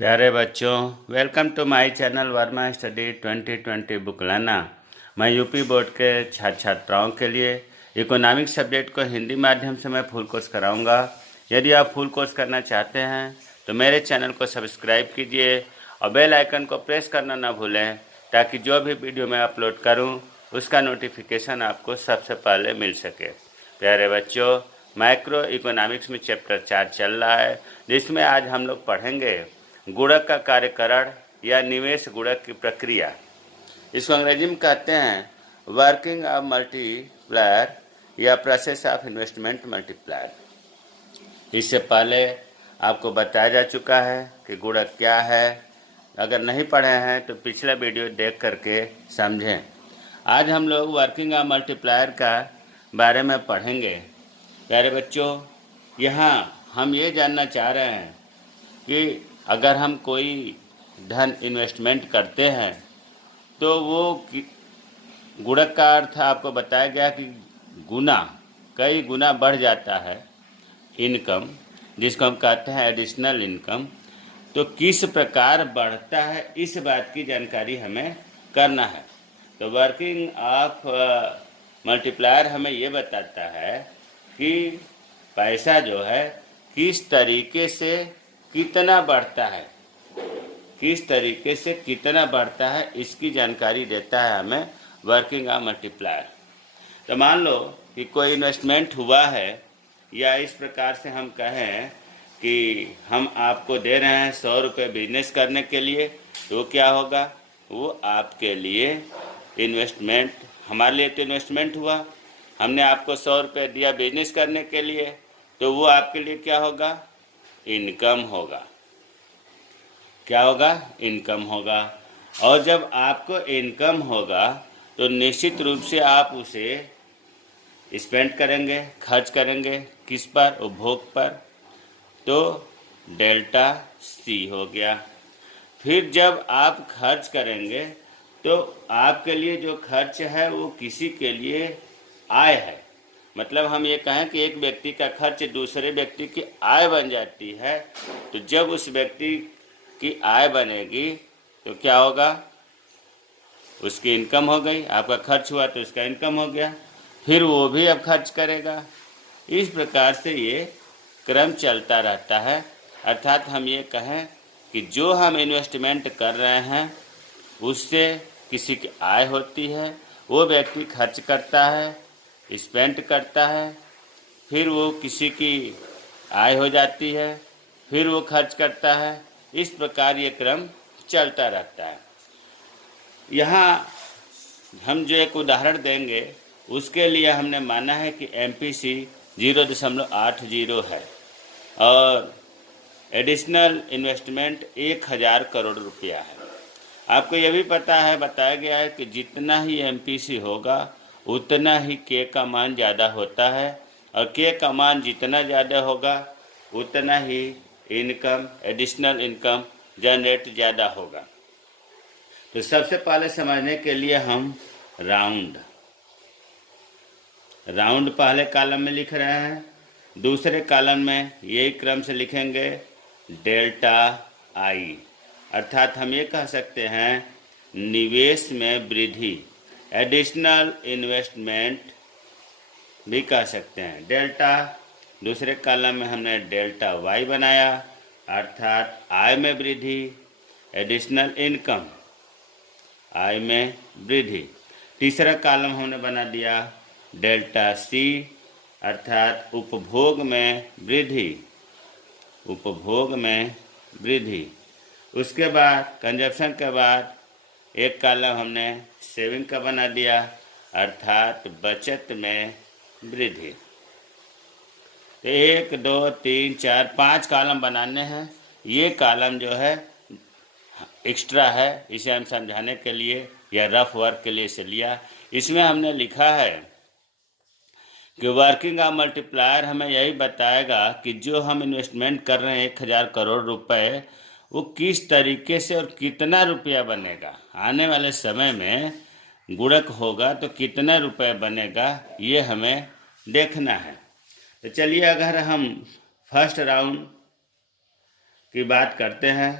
प्यारे बच्चों, welcome to my channel Verma study 2020 book लाना। मैं यूपी बोर्ड के छात्र छात्राओं के लिए इकोनॉमिक्स सब्जेक्ट को हिंदी माध्यम से मैं फुल कोर्स कराऊंगा। यदि आप फुल कोर्स करना चाहते हैं तो मेरे चैनल को सब्सक्राइब कीजिए और बेल आइकन को प्रेस करना ना भूलें, ताकि जो भी वीडियो मैं अपलोड करूं उसका नोटिफिकेशन आपको सबसे पहले मिल सके। प्यारे बच्चों, माइक्रो इकोनॉमिक्स में चैप्टर 4 चल रहा है, जिसमें आज हम लोग पढ़ेंगे गुणक का कार्यकरण या निवेश गुणक की प्रक्रिया। इसको अंग्रेजी में कहते हैं वर्किंग ऑफ मल्टीप्लायर या प्रोसेस ऑफ इन्वेस्टमेंट मल्टीप्लायर। इससे पहले आपको बताया जा चुका है कि गुणक क्या है। अगर नहीं पढ़े हैं तो पिछला वीडियो देख करके समझें। आज हम लोग वर्किंग ऑफ मल्टीप्लायर का बारे में पढ़ेंगे। प्यारे बच्चों, यहाँ हम ये जानना चाह रहे हैं कि अगर हम कोई धन इन्वेस्टमेंट करते हैं तो वो गुणक का अर्थ आपको बताया गया कि गुना, कई गुना बढ़ जाता है इनकम, जिसको हम कहते हैं एडिशनल इनकम। तो किस प्रकार बढ़ता है इस बात की जानकारी हमें करना है। तो वर्किंग ऑफ मल्टीप्लायर हमें ये बताता है कि पैसा जो है किस तरीके से कितना बढ़ता है, किस तरीके से कितना बढ़ता है, इसकी जानकारी देता है हमें वर्किंग ऑफ मल्टीप्लायर। तो मान लो कि कोई इन्वेस्टमेंट हुआ है, या इस प्रकार से हम कहें कि हम आपको दे रहे हैं 100 रुपये बिजनेस करने के लिए, तो क्या होगा, वो आपके लिए इन्वेस्टमेंट, हमारे लिए तो इन्वेस्टमेंट हुआ। हमने आपको 100 रुपये दिया बिजनेस करने के लिए, तो वो आपके लिए क्या होगा, इनकम होगा। क्या होगा, इनकम होगा। और जब आपको इनकम होगा तो निश्चित रूप से आप उसे स्पेंड करेंगे, खर्च करेंगे, किस पर, उपभोग पर। तो डेल्टा सी हो गया। फिर जब आप खर्च करेंगे तो आपके लिए जो खर्च है वो किसी के लिए आय है। मतलब हम ये कहें कि एक व्यक्ति का खर्च दूसरे व्यक्ति की आय बन जाती है। तो जब उस व्यक्ति की आय बनेगी तो क्या होगा, उसकी इनकम हो गई। आपका खर्च हुआ तो उसका इनकम हो गया, फिर वो भी अब खर्च करेगा। इस प्रकार से ये क्रम चलता रहता है। अर्थात हम ये कहें कि जो हम इन्वेस्टमेंट कर रहे हैं उससे किसी की आय होती है, वो व्यक्ति खर्च करता है, स्पेंड करता है, फिर वो किसी की आय हो जाती है, फिर वो खर्च करता है। इस प्रकार ये क्रम चलता रहता है। यहाँ हम जो एक उदाहरण देंगे उसके लिए हमने माना है कि MPC 0.80 है और एडिशनल इन्वेस्टमेंट 1000 करोड़ रुपया है। आपको यह भी पता है, बताया गया है कि जितना ही MPC होगा उतना ही K का मान ज़्यादा होता है, और K का मान जितना ज़्यादा होगा उतना ही इनकम, एडिशनल इनकम जनरेट ज़्यादा होगा। तो सबसे पहले समझने के लिए हम राउंड पहले कॉलम में लिख रहे हैं, दूसरे कॉलम में यही क्रम से लिखेंगे डेल्टा आई। अर्थात हम ये कह सकते हैं निवेश में वृद्धि, एडिशनल इन्वेस्टमेंट भी कह सकते हैं। डेल्टा, दूसरे कॉलम में हमने डेल्टा वाई बनाया, अर्थात आय में वृद्धि, एडिशनल इनकम, आय में वृद्धि। तीसरा कॉलम हमने बना दिया डेल्टा सी, अर्थात उपभोग में वृद्धि, उपभोग में वृद्धि। उसके बाद कंजप्शन के बाद एक कॉलम हमने सेविंग का बना दिया, अर्थात बचत में वृद्धि। 1 2 3 4 5 कॉलम बनाने हैं। ये कॉलम जो है एक्स्ट्रा है, इसे हम समझाने के लिए या रफ वर्क के लिए इसे लिया। इसमें हमने लिखा है कि वर्किंग ऑफ मल्टीप्लायर हमें यही बताएगा कि जो हम इन्वेस्टमेंट कर रहे हैं 1000 करोड़ रुपए, वो किस तरीके से और कितना रुपया बनेगा। आने वाले समय में गुणक होगा तो कितना रुपये बनेगा, ये हमें देखना है। तो चलिए, अगर हम फर्स्ट राउंड की बात करते हैं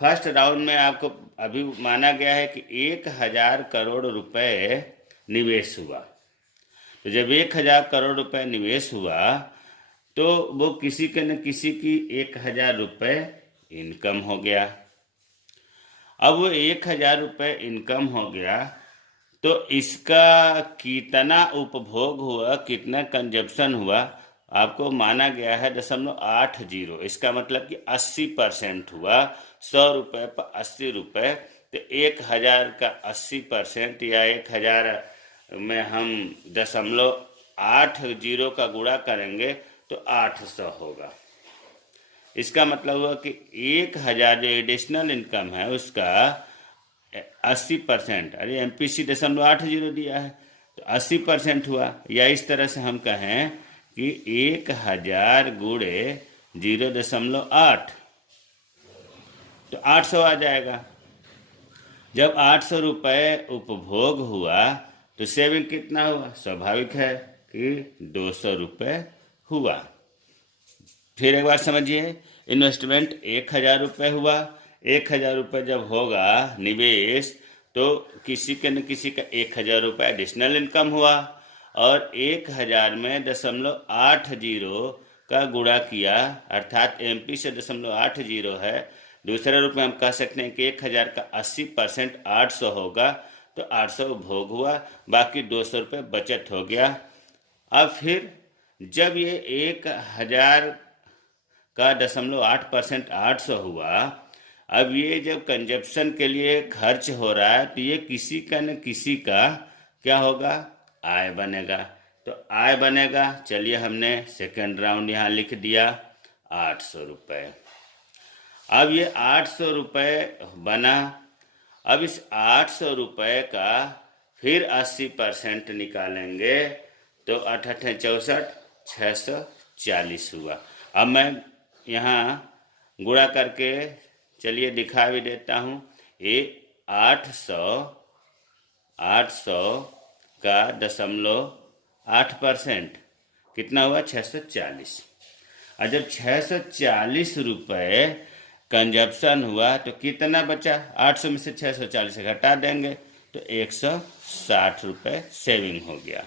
फर्स्ट राउंड में आपको अभी माना गया है कि 1,000 करोड़ रुपए निवेश हुआ। तो जब 1,000 करोड़ रुपए निवेश हुआ तो वो किसी के न किसी की 1,000 रुपये इनकम हो गया। अब वो 1,000 रुपये इनकम हो गया तो इसका कितना उपभोग हुआ, कितना कंजप्शन हुआ, आपको माना गया है 0.80। इसका मतलब कि 80% हुआ। 100 रुपये पर 80 रुपये, तो 1,000 का 80% या 1,000 में हम 0.80 का गुणा करेंगे तो 800 होगा। इसका मतलब हुआ कि 1,000 जो एडिशनल इनकम है उसका 80%, अरे एमपीसी 0.80 दिया है तो 80% हुआ। या इस तरह से हम कहें कि 1,000 गुणे 0.8 तो 800 आ जाएगा। जब 800 रुपये उपभोग हुआ तो सेविंग कितना हुआ? स्वाभाविक है कि 200 रुपये हुआ। फिर एक बार समझिए, इन्वेस्टमेंट 1,000 रुपये हुआ। 1,000 रुपये जब होगा निवेश तो किसी के न किसी का 1,000 रुपये एडिशनल इनकम हुआ और 1,000 में 0.80 का गुणा किया, अर्थात एमपी से 0.80 है। दूसरे रूप में हम कह सकते हैं कि 1,000 का 80% 800 होगा तो 800 उपभोग हुआ, बाकी 200 रुपये बचत हो गया। अब फिर जब ये 1,000 का 0.8% 800 हुआ, अब ये जब कंजप्शन के लिए खर्च हो रहा है तो ये किसी का न किसी का क्या होगा? आय बनेगा। तो आय बनेगा, चलिए हमने सेकेंड राउंड यहाँ लिख दिया 800 रुपये। अब ये 800 रुपये बना। अब इस 800 रुपये का फिर 80% निकालेंगे तो 8 8 64 640 हुआ। अब मैं यहाँ गुणा करके चलिए दिखा भी देता हूँ। ये 800 का 0.8% कितना हुआ? 640। और जब 640 रुपये कंजप्शन हुआ तो कितना बचा? 800 में से 640 घटा देंगे तो 160 रुपये सेविंग हो गया।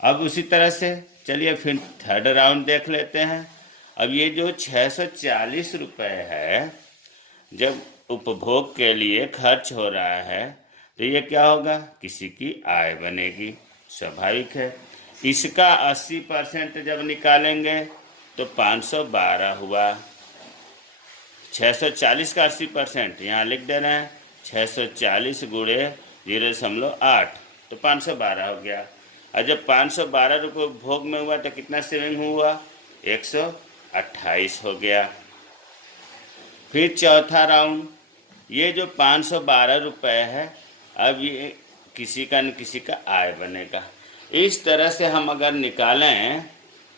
अब उसी तरह से चलिए फिर थर्ड राउंड देख लेते हैं। अब ये जो 640 रुपये है जब उपभोग के लिए खर्च हो रहा है तो ये क्या होगा? किसी की आय बनेगी, स्वाभाविक है। इसका 80% जब निकालेंगे तो 512 हुआ। 640 का 80% यहाँ लिख दे रहे हैं, 640 गुणे 0.8 तो 512 हो गया। और जब 512 रुपये उपभोग में हुआ तो कितना सेविंग हुआ? 128 हो गया। फिर चौथा राउंड, ये जो 512 रुपये है अब ये किसी का न किसी का आय बनेगा। इस तरह से हम अगर निकालें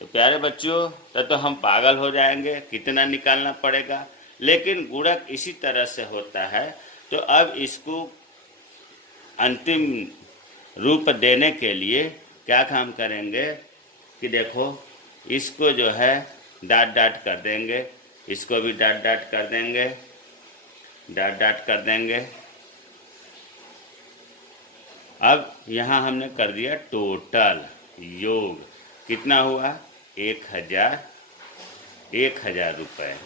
तो प्यारे बच्चों तब तो हम पागल हो जाएंगे, कितना निकालना पड़ेगा। लेकिन गुणक इसी तरह से होता है। तो अब इसको अंतिम रूप देने के लिए क्या काम करेंगे कि देखो इसको जो है डाट डाट कर देंगे, इसको भी डाट डाट कर देंगे, डाट डाट कर देंगे। अब यहाँ हमने कर दिया टोटल योग, कितना हुआ? 1,000 रुपये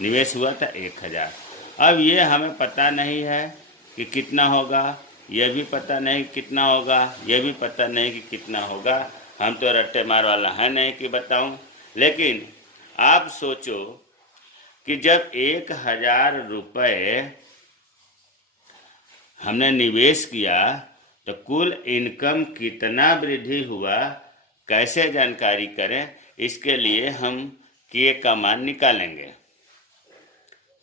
निवेश हुआ था 1,000। अब ये हमें पता नहीं है कि कितना होगा, यह भी पता नहीं कितना होगा, यह भी पता नहीं कि कितना होगा। हम तो रट्टे मार वाला है नहीं कि बताऊं। लेकिन आप सोचो कि जब 1,000 रुपये हमने निवेश किया तो कुल इनकम कितना वृद्धि हुआ, कैसे जानकारी करें? इसके लिए हम के का मान निकालेंगे।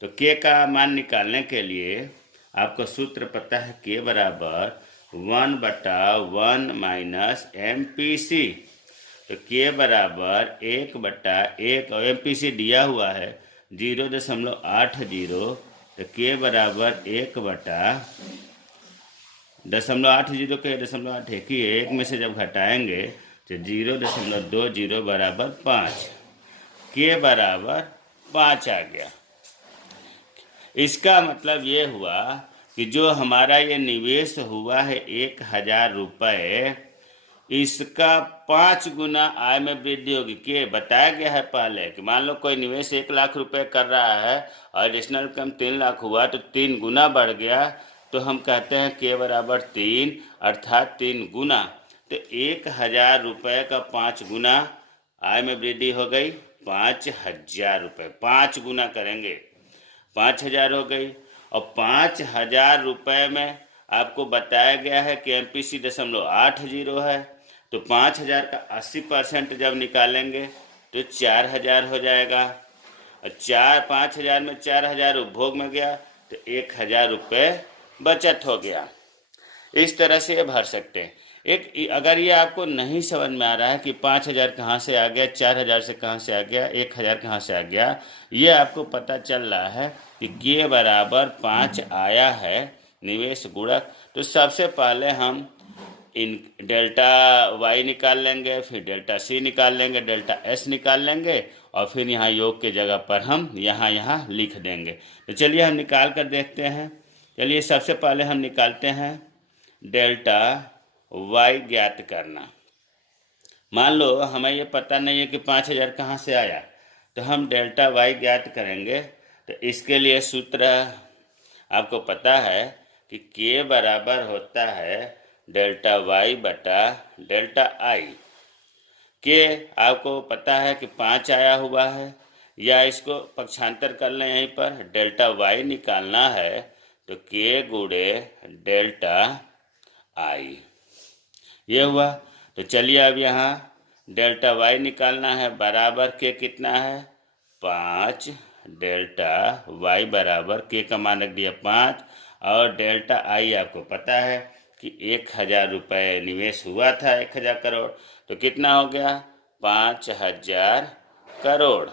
तो के का मान निकालने के लिए आपको सूत्र पता है, के बराबर 1/1 माइनस MPC। तो के बराबर 1/1 और MPC दिया हुआ है 0.80, तो के बराबर 1/0.80 के 0.8 एक ही है, एक में से जब घटाएंगे तो 0.20 बराबर 5, के बराबर 5 आ गया। इसका मतलब ये हुआ कि जो हमारा ये निवेश हुआ है 1,000 रुपये, इसका 5 गुना आय में वृद्धि होगी। कि बताया गया है पहले कि मान लो कोई निवेश 1,00,000 रुपये कर रहा है और एडिशनल इनकम 3,00,000 हुआ तो 3 गुना बढ़ गया, तो हम कहते हैं के बराबर 3 अर्थात 3 गुना। तो 1,000 रुपये का 5 गुना आय में वृद्धि हो गई 5,000 रुपये। 5 गुना करेंगे 5,000 हो गई। और 5,000 रुपये में आपको बताया गया है कि MPC 0.80 है, तो 5,000 का 80% जब निकालेंगे तो 4,000 हो जाएगा। और 5,000 में 4,000 उपभोग में गया तो 1,000 रुपये बचत हो गया। इस तरह से ये भर सकते हैं। अगर ये आपको नहीं समझ में आ रहा है कि 5,000 कहाँ से आ गया, 4,000 से कहाँ से आ गया, 1,000 कहाँ से आ गया, ये आपको पता चल रहा है कि के बराबर 5 आया है निवेश गुणक, तो सबसे पहले हम इन डेल्टा वाई निकाल लेंगे, फिर डेल्टा सी निकाल लेंगे, डेल्टा एस निकाल लेंगे और फिर यहाँ योग के जगह पर हम यहाँ लिख देंगे। तो चलिए हम निकाल कर देखते हैं। चलिए सबसे पहले हम निकालते हैं डेल्टा वाई ज्ञात करना। मान लो हमें ये पता नहीं है कि 5,000 कहाँ से आया, तो हम डेल्टा वाई ज्ञात करेंगे। तो इसके लिए सूत्र आपको पता है कि के बराबर होता है डेल्टा वाई बटा डेल्टा आई। के आपको पता है कि 5 आया हुआ है, या इसको पक्षांतर कर लें, यहीं पर डेल्टा वाई निकालना है तो के गुणे डेल्टा आई, ये हुआ। तो चलिए अब यहाँ डेल्टा वाई निकालना है, बराबर के कितना है 5, डेल्टा वाई बराबर के का मान रख दिया 5, और डेल्टा आई आपको पता है कि 1,000 रुपये निवेश हुआ था, 1,000 करोड़, तो कितना हो गया 5,000 करोड़।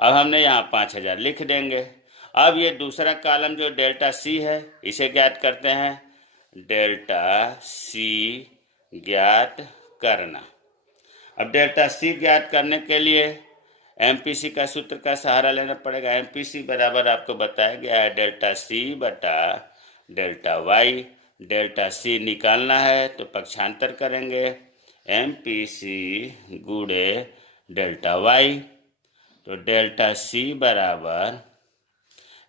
अब हमने यहाँ 5,000 लिख देंगे। अब ये दूसरा कॉलम जो डेल्टा सी है इसे ज्ञात करते हैं। डेल्टा सी ज्ञात करना। अब डेल्टा सी ज्ञात करने के लिए MPC का सूत्र का सहारा लेना पड़ेगा। MPC बराबर आपको बताया गया है डेल्टा सी बटा डेल्टा वाई। डेल्टा सी निकालना है तो पक्षांतर करेंगे, MPC गुणे डेल्टा वाई। तो डेल्टा सी बराबर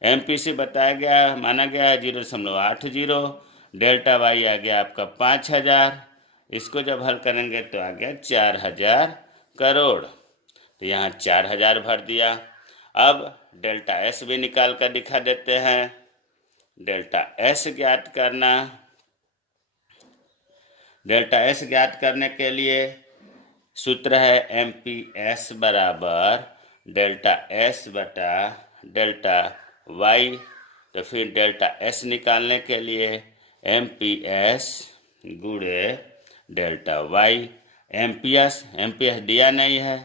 MPC बताया गया, माना गया है 0.80, डेल्टा वाई आ गया आपका 5,000। इसको जब हल करेंगे तो आ गया 4,000 करोड़। तो यहाँ 4,000 भर दिया। अब डेल्टा एस भी निकाल कर दिखा देते हैं। डेल्टा एस ज्ञात करना। डेल्टा एस ज्ञात करने के लिए सूत्र है MPS बराबर डेल्टा एस बटा डेल्टा वाई। तो फिर डेल्टा एस निकालने के लिए MPS गुणे डेल्टा वाई। MPS दिया नहीं है,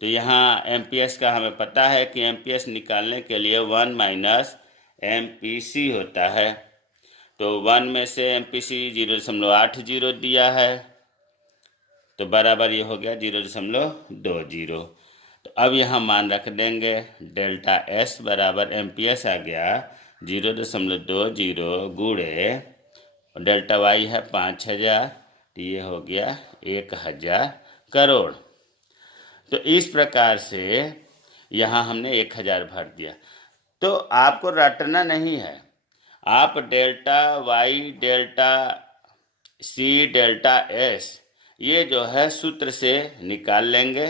तो यहाँ MPS का हमें पता है कि MPS निकालने के लिए 1 माइनस MPC होता है। तो 1 में से MPC 0.80 दिया है, तो बराबर ये हो गया 0.20। तो अब यहाँ मान रख देंगे, डेल्टा एस बराबर MPS आ गया 0.20 गुणे डेल्टा वाई है 5,000, तो ये हो गया 1,000 करोड़। तो इस प्रकार से यहाँ हमने 1,000 भर दिया। तो आपको रटना नहीं है, आप delta Y, delta C, delta S ये जो है सूत्र से निकाल लेंगे।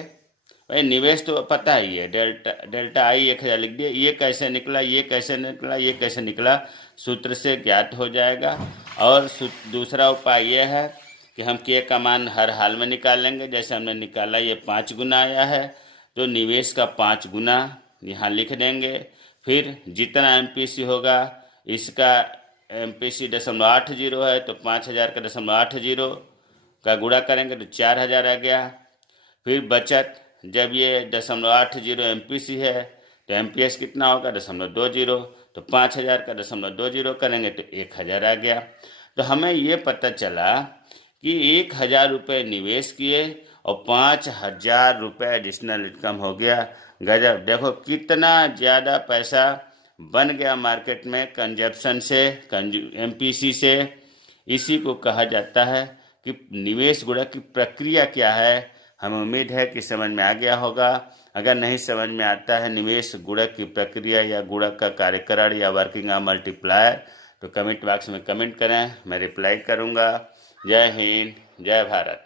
भाई निवेश तो पता ही है, डेल्टा आई 1,000 लिख दिया, ये कैसे निकला, ये कैसे निकला, ये कैसे निकला, सूत्र से ज्ञात हो जाएगा। और दूसरा उपाय ये है कि हम के का मान हर हाल में निकाल लेंगे। जैसे हमने निकाला ये 5 गुना आया है, तो निवेश का 5 गुना यहाँ लिख देंगे। फिर जितना MPC होगा, इसका MPC 0.80 है, तो 5,000 का 0.80 का गुणा करेंगे तो 4,000 आ गया। फिर बचत, जब ये 0.80 MPC है तो MPS कितना होगा 0.20, तो 5,000 का 0.20 करेंगे तो 1,000 आ गया। तो हमें ये पता चला कि 1,000 रुपये निवेश किए और 5,000 रुपये एडिशनल इनकम हो गया। गजब, देखो कितना ज़्यादा पैसा बन गया मार्केट में कंजप्शन से, एमपीसी से। इसी को कहा जाता है कि निवेश गुणक की प्रक्रिया क्या है। हमें उम्मीद है कि समझ में आ गया होगा। अगर नहीं समझ में आता है निवेश गुणक की प्रक्रिया या गुणक का कार्यकरण या वर्किंग ऑफ मल्टीप्लायर, तो कमेंट बॉक्स में कमेंट करें, मैं रिप्लाई करूंगा। जय हिंद, जय भारत।